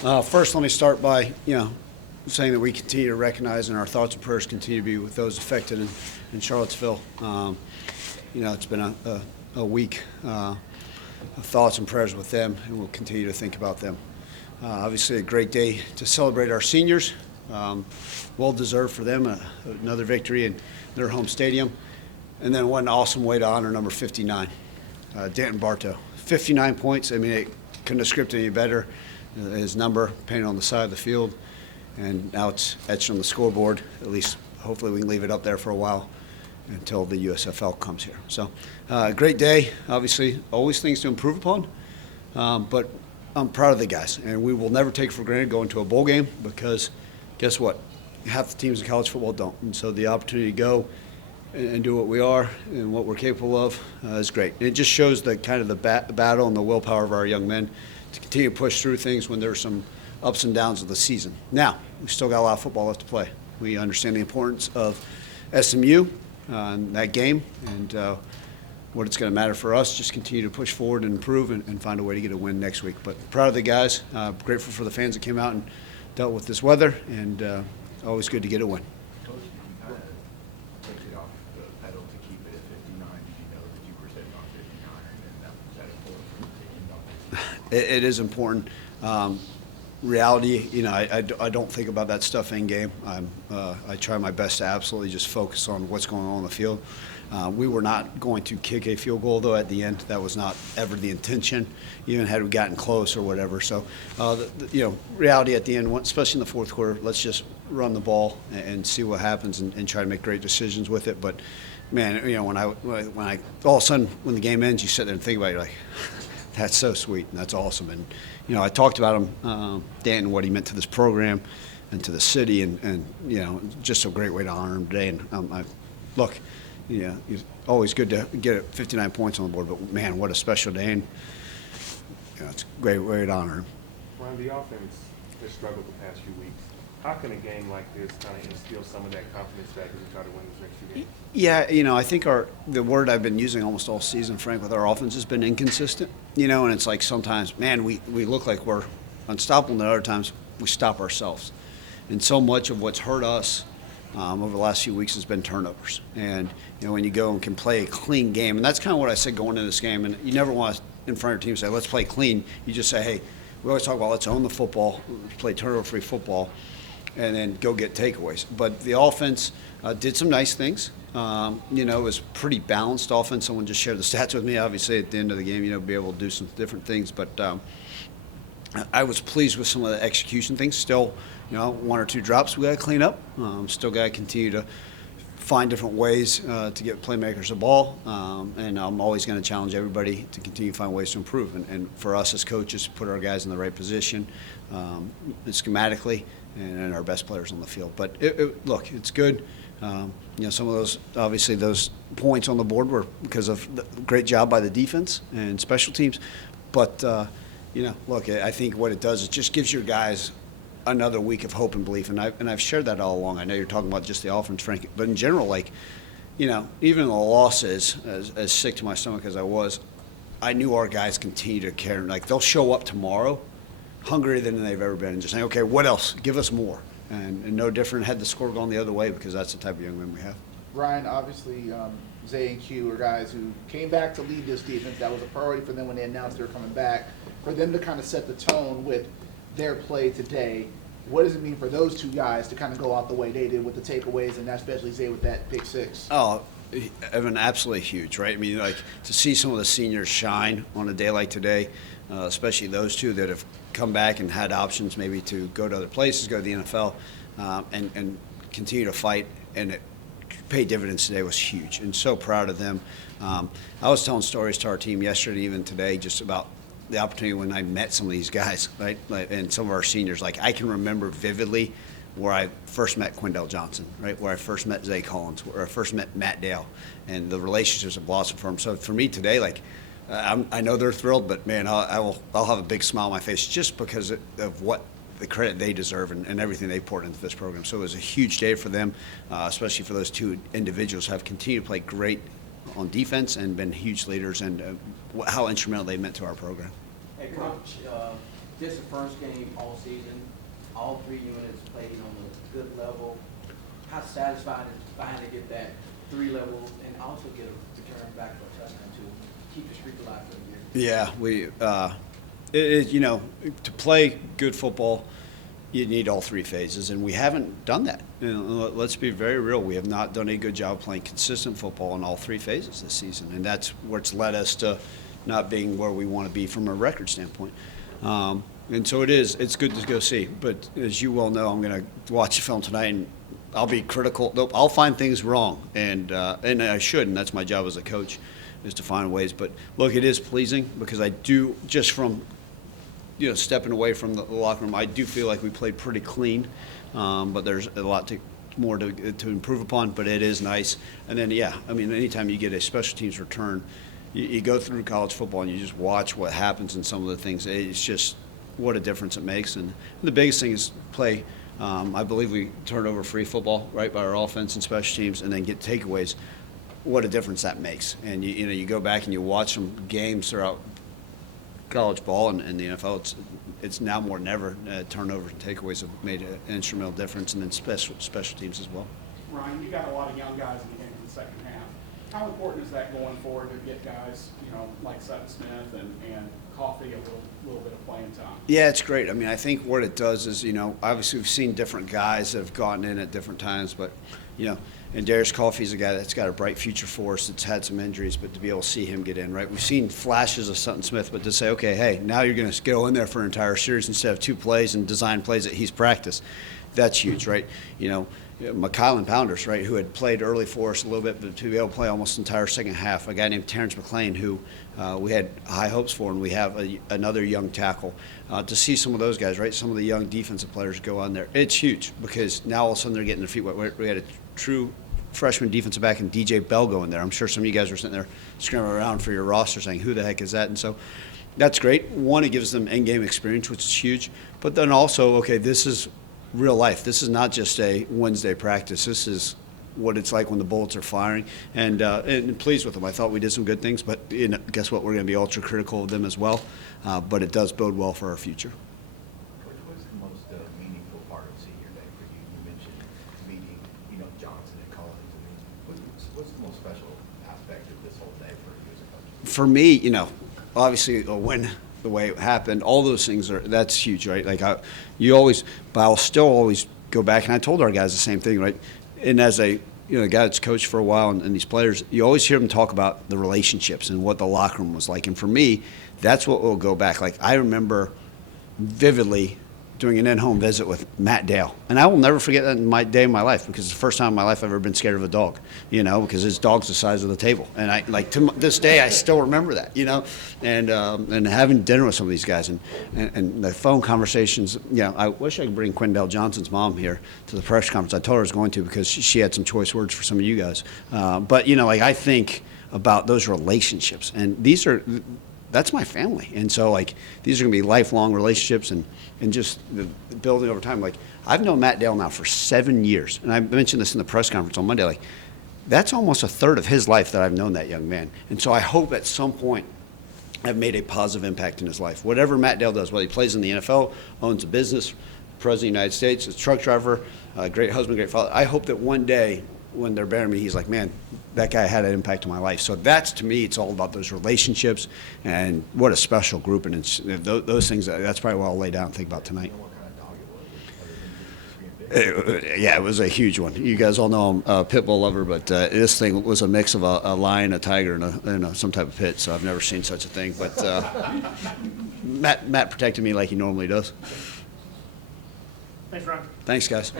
First, let me start by, saying that we continue to recognize and our thoughts and prayers continue to be with those affected in Charlottesville. It's been a week of thoughts and prayers with them, and we'll continue to think about them. Obviously, a great day to celebrate our seniors. Well deserved for them, another victory in their home stadium. And then what an awesome way to honor number 59, Dan Bartow. 59 points. I mean, it couldn't have scripted any better. His number painted on the side of the field, and now it's etched on the scoreboard. At least, hopefully, we can leave it up there for a while until the USFL comes here. So, great day. Obviously, always things to improve upon, but I'm proud of the guys, and we will never take for granted going to a bowl game because, guess what? Half the teams in college football don't, and so the opportunity to go and do what we are and what we're capable of is great. And it just shows the kind of the battle and the willpower of our young men to continue to push through things when there's some ups and downs of the season. Now, we still got a lot of football left to play. We understand the importance of SMU and that game and what it's going to matter for us. Just continue to push forward and improve and find a way to get a win next week. But proud of the guys, grateful for the fans that came out and dealt with this weather, and always good to get a win. Coach, you kind of took it off the pedal to keep it at 59. Did you know that you were sitting on 59, and was that important for you to take it? It is important. Reality, I don't think about that stuff in game. I try my best to absolutely just focus on what's going on the field. We were not going to kick a field goal, though, at the end. That was not ever the intention, even had we gotten close or whatever. So, reality at the end, especially in the fourth quarter, let's just run the ball and see what happens and try to make great decisions with it. But, man, when I all of a sudden, when the game ends, you sit there and think about it, you're like, that's so sweet and that's awesome. And, I talked about him, Dan, and what he meant to this program and to the city, and just a great way to honor him today. And look, it's always good to get 59 points on the board, but man, what a special day, and it's a great way to honor him. Ryan, the offense has struggled the past few weeks. How can a game like this kind of instill some of that confidence back as we try to win these next few games? Yeah, I think the word I've been using almost all season, Frank, with our offense has been inconsistent. And it's like sometimes, man, we look like we're unstoppable, and other times we stop ourselves. And so much of what's hurt us over the last few weeks has been turnovers. And, when you go and can play a clean game, and that's kind of what I said going into this game, and you never want to, in front of your team, say, let's play clean. You just say, hey, we always talk about let's own the football, play turnover-free football, and then go get takeaways. But the offense did some nice things. It was pretty balanced offense. Someone just shared the stats with me, obviously, at the end of the game, be able to do some different things. But I was pleased with some of the execution things. Still, one or two drops we got to clean up. Still got to continue to find different ways to get playmakers the ball. And I'm always going to challenge everybody to continue to find ways to improve. And for us as coaches, put our guys in the right position schematically and our best players on the field. But look, it's good. Some of those, obviously, those points on the board were because of the great job by the defense and special teams. But, look, I think what it does is just gives your guys another week of hope and belief. And I've shared that all along. I know you're talking about just the offense, Frank. But in general, even the losses, as sick to my stomach as I was, I knew our guys continue to care. They'll show up tomorrow hungrier than they've ever been and just saying, okay, what else? Give us more. And no different had the score gone the other way because that's the type of young men we have. Ryan, obviously, Zay and Q are guys who came back to lead this defense. That was a priority for them when they announced they were coming back. For them to kind of set the tone with their play today, what does it mean for those two guys to kind of go out the way they did with the takeaways, and especially Zay with that pick six? Oh, Evan, absolutely huge, right? I mean, to see some of the seniors shine on a day like today, especially those two that have come back and had options maybe to go to other places, go to the NFL, and continue to fight, and it pay dividends today was huge, and so proud of them. I was telling stories to our team yesterday, even today, just about the opportunity when I met some of these guys, right, and some of our seniors. I can remember vividly where I first met Quindell Johnson, right, where I first met Zay Collins, where I first met Matt Dale, and the relationships have blossomed for them. So for me today, I know they're thrilled, but man, I'll have a big smile on my face just because of what the credit they deserve and everything they poured into this program. So it was a huge day for them, especially for those two individuals who have continued to play great on defense and been huge leaders, and how instrumental they meant to our program. Hey, Coach, this the first game all season, all 3 units played on a good level. How satisfied is to finally get that 3 level and also get a return back for a touchdown to keep the streak alive for the year? Yeah, you know, to play good football, you need all 3 phases, and we haven't done that. You know, let's be very real. We have not done a good job playing consistent football in all 3 phases this season, and that's where it's led us to not being where we want to be from a record standpoint. And so it's good to go see. But as you well know, I'm going to watch the film tonight, and I'll be critical. I'll find things wrong, and I should, and that's my job as a coach, is to find ways. But look, it is pleasing because I do, just from stepping away from the locker room, I do feel like we played pretty clean, but there's a lot more to improve upon, but it is nice. And then, yeah, I mean, anytime you get a special teams return, you go through college football and you just watch what happens in some of the things. It's just what a difference it makes. And the biggest thing is play. I believe we turned over free football, right, by our offense and special teams, and then get takeaways. What a difference that makes. And, you go back and you watch some games throughout college ball and the NFL, it's now more than ever. Turnovers and takeaways have made an instrumental difference, and then special teams as well. Ryan, you got a lot of young guys in the game in the second half. How important is that going forward to get guys, like Sutton Smith and Coffee a little bit of playing time? Yeah, it's great. I mean, I think what it does is, obviously we've seen different guys that have gotten in at different times, but, and Darius Coffey's a guy that's got a bright future for us, that's had some injuries, but to be able to see him get in, right? We've seen flashes of Sutton Smith, but to say, okay, hey, now you're going to go in there for an entire series instead of 2 plays and design plays that he's practiced, that's huge, right? McKylan Pounders, right, who had played early for us a little bit, but to be able to play almost the entire second half. A guy named Terrence McLean, who we had high hopes for, and we have another young tackle. To see some of those guys, right, some of the young defensive players go on there, it's huge because now all of a sudden they're getting their feet wet. We had a true freshman defensive back and DJ Bell go in there. I'm sure some of you guys were sitting there scrambling around for your roster saying, who the heck is that? And so that's great. One, it gives them in-game experience, which is huge. But then also, okay, this is real life. This is not just a Wednesday practice. This is what it's like when the bullets are firing. And pleased with them. I thought we did some good things, but guess what? We're going to be ultra critical of them as well. But it does bode well for our future. Coach, what's the most meaningful part of senior day for you? You mentioned meeting, Johnson and Collins. I mean, what's the most special aspect of this whole day for you as a coach? For me, obviously a win the way it happened, all those things that's huge, right? Like but I'll still always go back, and I told our guys the same thing, right? And as a guy that's coached for a while, and these players, you always hear them talk about the relationships and what the locker room was like. And for me, that's what will go back. Like I remember vividly doing an in-home visit with Matt Dale. And I will never forget that in my day of my life because it's the first time in my life I've ever been scared of a dog, because his dog's the size of the table. And I, to this day, I still remember that, and having dinner with some of these guys and the phone conversations, I wish I could bring Quindell Johnson's mom here to the press conference. I told her I was going to because she had some choice words for some of you guys. But, I think about those relationships, and that's my family. And so, these are going to be lifelong relationships and just the building over time. I've known Matt Dale now for 7 years. And I mentioned this in the press conference on Monday. That's almost a third of his life that I've known that young man. And so I hope at some point I've made a positive impact in his life. Whatever Matt Dale does, whether he plays in the NFL, owns a business, president of the United States, is a truck driver, a great husband, great father. I hope that one day when they're burying me, he's like, man, that guy had an impact on my life. So that's, to me, it's all about those relationships and what a special group. And it's, those things, that's probably what I'll lay down and think about tonight. What kind of dog it was? Other than just being big? Yeah, it was a huge one. You guys all know I'm a pit bull lover, but this thing was a mix of a lion, a tiger, and some type of pit, so I've never seen such a thing. But Matt protected me like he normally does. Thanks, Ryan. Thanks, guys.